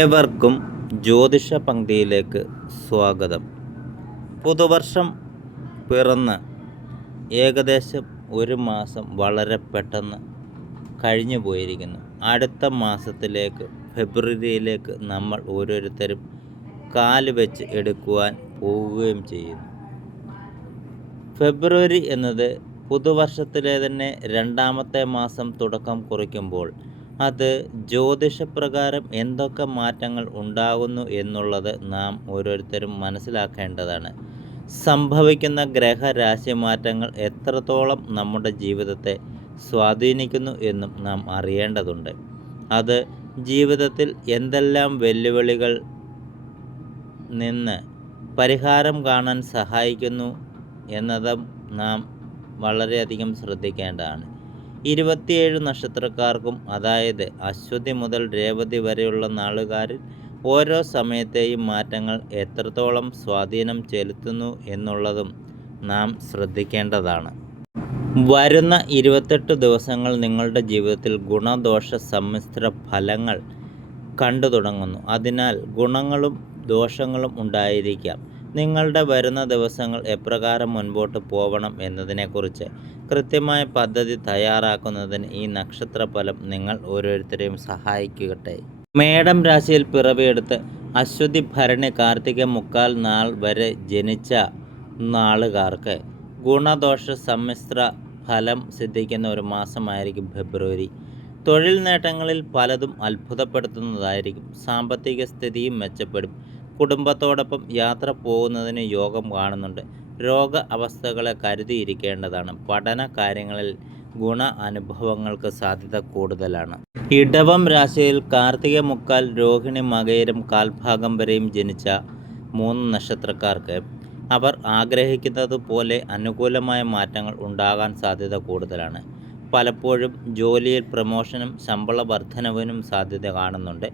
ഏവർക്കും ജ്യോതിഷ പങ്ക്തിയിലേക്ക് സ്വാഗതം. പുതുവർഷം പിറന്ന് ഏകദേശം ഒരു മാസം വളരെ പെട്ടെന്ന് കഴിഞ്ഞു പോയിരിക്കുന്നു. അടുത്ത മാസത്തിലേക്ക് ഫെബ്രുവരിയിലേക്ക് നമ്മൾ ഓരോരുത്തരും കാൽ വെച്ച് എടുക്കുവാൻ പോവുകയും ചെയ്യുന്നു. ഫെബ്രുവരി എന്നത് പുതുവർഷത്തിലെ തന്നെ രണ്ടാമത്തെ മാസം തുടക്കം കുറിക്കുമ്പോൾ അത് ജ്യോതിഷപ്രകാരം എന്തൊക്കെ മാറ്റങ്ങൾ ഉണ്ടാകുന്നു എന്നുള്ളത് നാം ഓരോരുത്തരും മനസ്സിലാക്കേണ്ടതാണ്. സംഭവിക്കുന്ന ഗ്രഹരാശി മാറ്റങ്ങൾ എത്രത്തോളം നമ്മുടെ ജീവിതത്തെ സ്വാധീനിക്കുന്നു എന്നും നാം അറിയേണ്ടതുണ്ട്. അത് ജീവിതത്തിൽ എന്തെല്ലാം വെല്ലുവിളികൾ നിന്ന് പരിഹാരം കാണാൻ സഹായിക്കുന്നു എന്നതും നാം വളരെയധികം ശ്രദ്ധിക്കേണ്ടതാണ്. ഇരുപത്തിയേഴ് നക്ഷത്രക്കാർക്കും അതായത് അശ്വതി മുതൽ രേവതി വരെയുള്ള നാളുകാരിൽ ഓരോ സമയത്തെയും മാറ്റങ്ങൾ എത്രത്തോളം സ്വാധീനം ചെലുത്തുന്നു എന്നുള്ളതും നാം ശ്രദ്ധിക്കേണ്ടതാണ്. വരുന്ന ഇരുപത്തെട്ട് ദിവസങ്ങൾ നിങ്ങളുടെ ജീവിതത്തിൽ ഗുണദോഷ സമ്മിശ്ര ഫലങ്ങൾ കണ്ടു തുടങ്ങുന്നു അതിനാൽ ഗുണങ്ങളും ദോഷങ്ങളും ഉണ്ടായിരിക്കാം. നിങ്ങളുടെ വരുന്ന ദിവസങ്ങൾ എപ്രകാരം മുൻപോട്ട് പോവണം എന്നതിനെക്കുറിച്ച് കൃത്യമായ പദ്ധതി തയ്യാറാക്കുന്നതിന് ഈ നക്ഷത്രഫലം നിങ്ങൾ ഓരോരുത്തരെയും സഹായിക്കട്ടെ. മേടം രാശിയിൽ പിറവിയെടുത്ത് അശ്വതി ഭരണി കാർത്തിക മുക്കാൽ നാൾ വരെ ജനിച്ച നാളുകാർക്ക് ഗുണദോഷ സമ്മിശ്ര ഫലം സിദ്ധിക്കുന്ന ഒരു മാസമായിരിക്കും ഫെബ്രുവരി. തൊഴിൽ നേട്ടങ്ങളിൽ പലതും അത്ഭുതപ്പെടുത്തുന്നതായിരിക്കും. സാമ്പത്തിക സ്ഥിതിയും മെച്ചപ്പെടും. കുടുംബത്തോടൊപ്പം യാത്ര പോകുന്നതിന് യോഗം കാണുന്നുണ്ട്. രോഗ അവസ്ഥകളെ കരുതിയിരിക്കേണ്ടതാണ്. പഠന കാര്യങ്ങളിൽ ഗുണ അനുഭവങ്ങൾക്ക് സാധ്യത കൂടുതലാണ്. ഇടവം രാശിയിൽ കാർത്തിക മുക്കാൽ രോഹിണി മകയിരം കാൽഭാഗം വരെയും ജനിച്ച മൂന്ന് നക്ഷത്രക്കാർക്ക് അവർ ആഗ്രഹിക്കുന്നത് പോലെ അനുകൂലമായ മാറ്റങ്ങൾ ഉണ്ടാകാൻ സാധ്യത കൂടുതലാണ്. പലപ്പോഴും ജോലിയിൽ പ്രമോഷനും ശമ്പള വർധനവിനും സാധ്യത കാണുന്നുണ്ട്.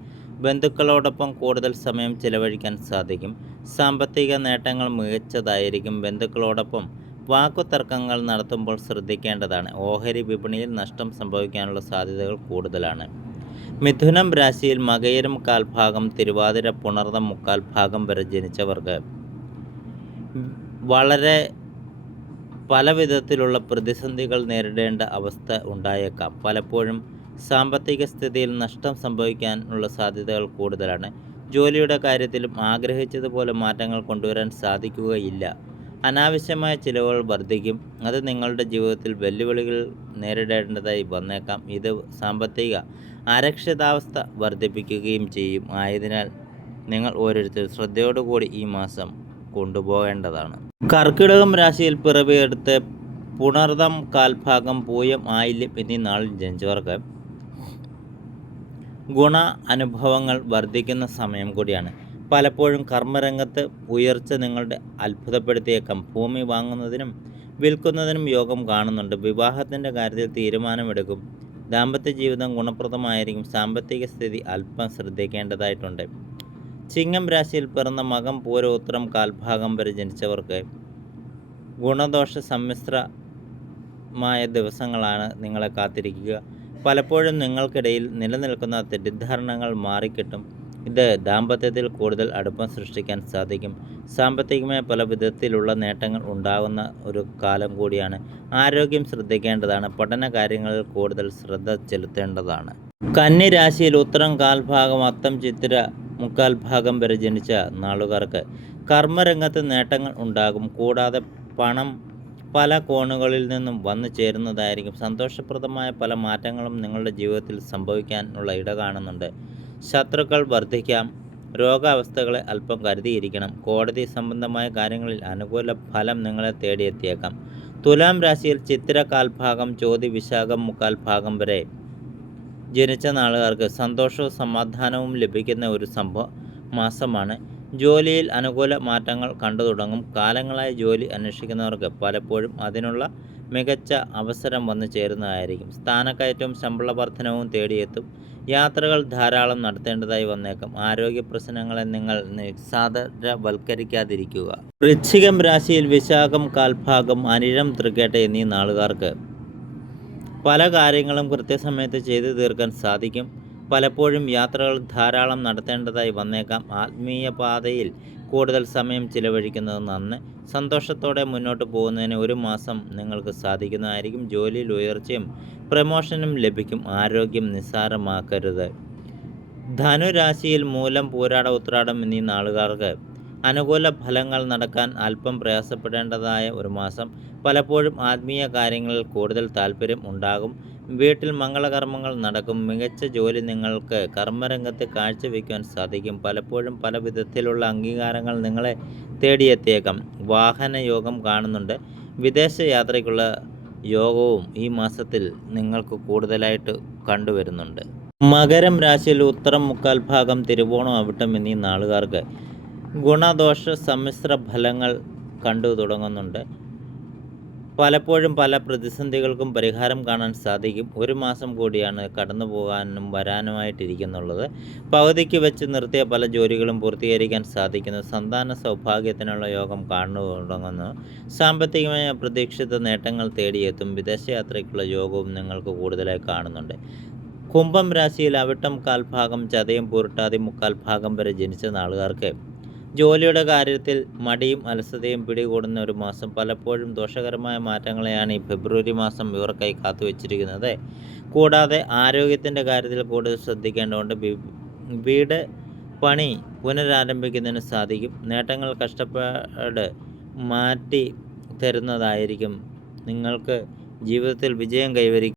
ബന്ധുക്കളോടൊപ്പം കൂടുതൽ സമയം ചിലവഴിക്കാൻ സാധിക്കും. സാമ്പത്തിക നേട്ടങ്ങൾ മികച്ചതായിരിക്കും. ബന്ധുക്കളോടൊപ്പം വാക്കുതർക്കങ്ങൾ നടത്തുമ്പോൾ ശ്രദ്ധിക്കേണ്ടതാണ്. ഓഹരി വിപണിയിൽ നഷ്ടം സംഭവിക്കാനുള്ള സാധ്യതകൾ കൂടുതലാണ്. മിഥുനം രാശിയിൽ മകയിരം കാൽഭാഗം തിരുവാതിര പുണർന്ന മുക്കാൽ ഭാഗം വരെ ജനിച്ചവർക്ക് വളരെ പല വിധത്തിലുള്ള പ്രതിസന്ധികൾ നേരിടേണ്ട അവസ്ഥ ഉണ്ടായേക്കാം. പലപ്പോഴും സാമ്പത്തിക സ്ഥിതിയിൽ നഷ്ടം സംഭവിക്കാനുള്ള സാധ്യതകൾ കൂടുതലാണ്. ജോലിയുടെ കാര്യത്തിലും ആഗ്രഹിച്ചതുപോലെ മാറ്റങ്ങൾ കൊണ്ടുവരാൻ സാധിക്കുകയില്ല. അനാവശ്യമായ ചിലവുകൾ വർദ്ധിക്കും. അത് നിങ്ങളുടെ ജീവിതത്തിൽ വെല്ലുവിളികൾ നേരിടേണ്ടതായി വന്നേക്കാം. ഇത് സാമ്പത്തിക അരക്ഷിതാവസ്ഥ വർദ്ധിപ്പിക്കുകയും ചെയ്യും. ആയതിനാൽ നിങ്ങൾ ഓരോരുത്തരും ശ്രദ്ധയോടുകൂടി ഈ മാസം കൊണ്ടുപോകേണ്ടതാണ്. കർക്കിടകം രാശിയിൽ പിറവിയെടുത്ത് പുണർതം കാൽഭാഗം പൂയം ആയില്യം എന്നീ നാളിൽ ജനിച്ചവർക്ക് ഗുണ അനുഭവങ്ങൾ വർദ്ധിക്കുന്ന സമയം കൂടിയാണ്. പലപ്പോഴും കർമ്മരംഗത്ത് ഉയർച്ച നിങ്ങളുടെ അത്ഭുതപ്പെടുത്തിയേക്കാം. ഭൂമി വാങ്ങുന്നതിനും വിൽക്കുന്നതിനും യോഗം കാണുന്നുണ്ട്. വിവാഹത്തിന്റെ കാര്യത്തിൽ തീരുമാനമെടുക്കും. ദാമ്പത്യ ജീവിതം ഗുണപ്രദമായിരിക്കും. സാമ്പത്തിക സ്ഥിതി അല്പം ശ്രദ്ധിക്കേണ്ടതായിട്ടുണ്ട്. ചിങ്ങം രാശിയിൽ പിറന്ന മകം പൂരോത്രം കാൽഭാഗം വരെ ജനിച്ചവർക്ക് ഗുണദോഷ സമ്മിശ്രമായ ദിവസങ്ങളാണ് നിങ്ങളെ കാത്തിരിക്കുക. പലപ്പോഴും നിങ്ങൾക്കിടയിൽ നിലനിൽക്കുന്ന തെറ്റിദ്ധാരണകൾ മാറിക്കിട്ടും. ഇത് ദാമ്പത്യത്തിൽ കൂടുതൽ അടുപ്പം സൃഷ്ടിക്കാൻ സാധിക്കും. സാമ്പത്തികമായ പല വിധത്തിലുള്ള നേട്ടങ്ങൾ ഉണ്ടാകുന്ന ഒരു കാലം കൂടിയാണ്. ആരോഗ്യം ശ്രദ്ധിക്കേണ്ടതാണ്. പഠന കാര്യങ്ങളിൽ കൂടുതൽ ശ്രദ്ധ ചെലുത്തേണ്ടതാണ്. കന്നി രാശിയിൽ ഉത്തരം കാൽഭാഗം അത്തം ചിത്തിര മുക്കാൽ ഭാഗം വരെ ജനിച്ച നാളുകാർക്ക് കർമ്മരംഗത്ത് നേട്ടങ്ങൾ ഉണ്ടാകും. കൂടാതെ പണം പല കോണുകളിൽ നിന്നും വന്നു ചേരുന്നതായിരിക്കും. സന്തോഷപ്രദമായ പല മാറ്റങ്ങളും നിങ്ങളുടെ ജീവിതത്തിൽ സംഭവിക്കാനുള്ള ഇട കാണുന്നുണ്ട്. ശത്രുക്കൾ വർദ്ധിക്കാം. രോഗാവസ്ഥകളെ അല്പം കരുതിയിരിക്കണം. കോടതി സംബന്ധമായ കാര്യങ്ങളിൽ അനുകൂല ഫലം നിങ്ങളെ തേടിയെത്തിയേക്കാം. തുലാം രാശിയിൽ ചിത്തിര കാൽഭാഗം ചോതി വിശാഖം മുക്കാൽ ഭാഗം വരെ ജനിച്ച നാളുകാർക്ക് സന്തോഷവും സമാധാനവും ലഭിക്കുന്ന ഒരു സംഭവ മാസമാണ് ജോലിയിൽ അനുകൂല മാറ്റങ്ങൾ കണ്ടു തുടങ്ങും. കാലങ്ങളായി ജോലി അന്വേഷിക്കുന്നവർക്ക് പലപ്പോഴും അതിനുള്ള മികച്ച അവസരം വന്നു ചേരുന്നതായിരിക്കും. സ്ഥാനക്കയറ്റവും ശമ്പള വർധനവും തേടിയെത്തും. യാത്രകൾ ധാരാളം നടത്തേണ്ടതായി വന്നേക്കും. ആരോഗ്യ പ്രശ്നങ്ങളെ നിങ്ങൾ നിസ്സാരവൽക്കരിക്കാതിരിക്കുക. വൃശ്ചികം രാശിയിൽ വിശാഖം കാൽഭാഗം അനിഴം തൃക്കേട്ട എന്നീ നാളുകാർക്ക് പല കാര്യങ്ങളും കൃത്യസമയത്ത് ചെയ്തു തീർക്കാൻ സാധിക്കും. പലപ്പോഴും യാത്രകൾ ധാരാളം നടത്തേണ്ടതായി വന്നേക്കാം. ആത്മീയ പാതയിൽ കൂടുതൽ സമയം ചിലവഴിക്കുന്നത് നന്ന് സന്തോഷത്തോടെ മുന്നോട്ട് പോകുന്നതിന് ഒരു മാസം നിങ്ങൾക്ക് സാധിക്കുന്നതായിരിക്കും. ജോലിയിൽ ഉയർച്ചയും പ്രമോഷനും ലഭിക്കും. ആരോഗ്യം നിസ്സാരമാക്കരുത്. ധനുരാശിയിൽ മൂലം പോരാട ഉത്രാടം എന്നീ നാളുകാർക്ക് അനുകൂല ഫലങ്ങൾ നടക്കാൻ അല്പം പ്രയാസപ്പെടേണ്ടതായ ഒരു മാസം. പലപ്പോഴും ആത്മീയ കാര്യങ്ങളിൽ കൂടുതൽ താല്പര്യം ഉണ്ടാകും. വീട്ടിൽ മംഗളകർമ്മങ്ങൾ നടക്കും. മികച്ച ജോലി നിങ്ങൾക്ക്. കർമ്മരംഗത്ത് കാഴ്ചവെക്കുവാൻ സാധിക്കും. പലപ്പോഴും പല വിധത്തിലുള്ള അംഗീകാരങ്ങൾ നിങ്ങളെ തേടിയെത്തിയേക്കാം. വാഹന യോഗം കാണുന്നുണ്ട്. വിദേശ യാത്രയ്ക്കുള്ള യോഗവും ഈ മാസത്തിൽ നിങ്ങൾക്ക് കൂടുതലായിട്ട് കണ്ടുവരുന്നുണ്ട്. മകരം രാശിയിൽ ഉത്തരം മുക്കാൽ ഭാഗം തിരുവോണം അവിട്ടം എന്നീ നാളുകാർക്ക് ഗുണദോഷ സമ്മിശ്ര ഫലങ്ങൾ കണ്ടു തുടങ്ങുന്നുണ്ട്. പലപ്പോഴും പല പ്രതിസന്ധികൾക്കും പരിഹാരം കാണാൻ സാധിക്കും. ഒരു മാസം കൂടിയാണ് കടന്നു പോകാനും വരാനുമായിട്ടിരിക്കുന്നുള്ളത്. പകുതിക്ക് വെച്ച് നിർത്തിയ പല ജോലികളും പൂർത്തീകരിക്കാൻ സാധിക്കുന്നു. സന്താന സൗഭാഗ്യത്തിനുള്ള യോഗം കാണു തുടങ്ങുന്നു സാമ്പത്തികമായ അപ്രതീക്ഷിത നേട്ടങ്ങൾ തേടിയെത്തും. വിദേശയാത്രയ്ക്കുള്ള യോഗവും നിങ്ങൾക്ക് കൂടുതലായി കാണുന്നുണ്ട്. കുംഭം രാശിയിൽ അവിട്ടം കാൽഭാഗം ചതയം പൂരട്ടാതി മുക്കാൽ ഭാഗം വരെ ജനിച്ച നാളുകാർക്ക് ജോലിയുടെ കാര്യത്തിൽ മടിയും അലസതയും പിടികൂടുന്ന ഒരു മാസം പലപ്പോഴും ദോഷകരമായ മാറ്റങ്ങളെയാണ് ഈ ഫെബ്രുവരി മാസം ഇവർക്കായി കാത്തുവച്ചിരിക്കുന്നത് കൂടാതെ ആരോഗ്യത്തിന്റെ കാര്യത്തിൽ കൂടുതൽ ശ്രദ്ധിക്കേണ്ടതുണ്ട്. വി- വീട് പണി പുനരാരംഭിക്കുന്നതിന് സാധിക്കും. നേട്ടങ്ങൾ കഷ്ടപ്പാട് മാറ്റി തരുന്നതായിരിക്കും. നിങ്ങൾക്ക് ജീവിതത്തിൽ വിജയം കൈവരിക്കും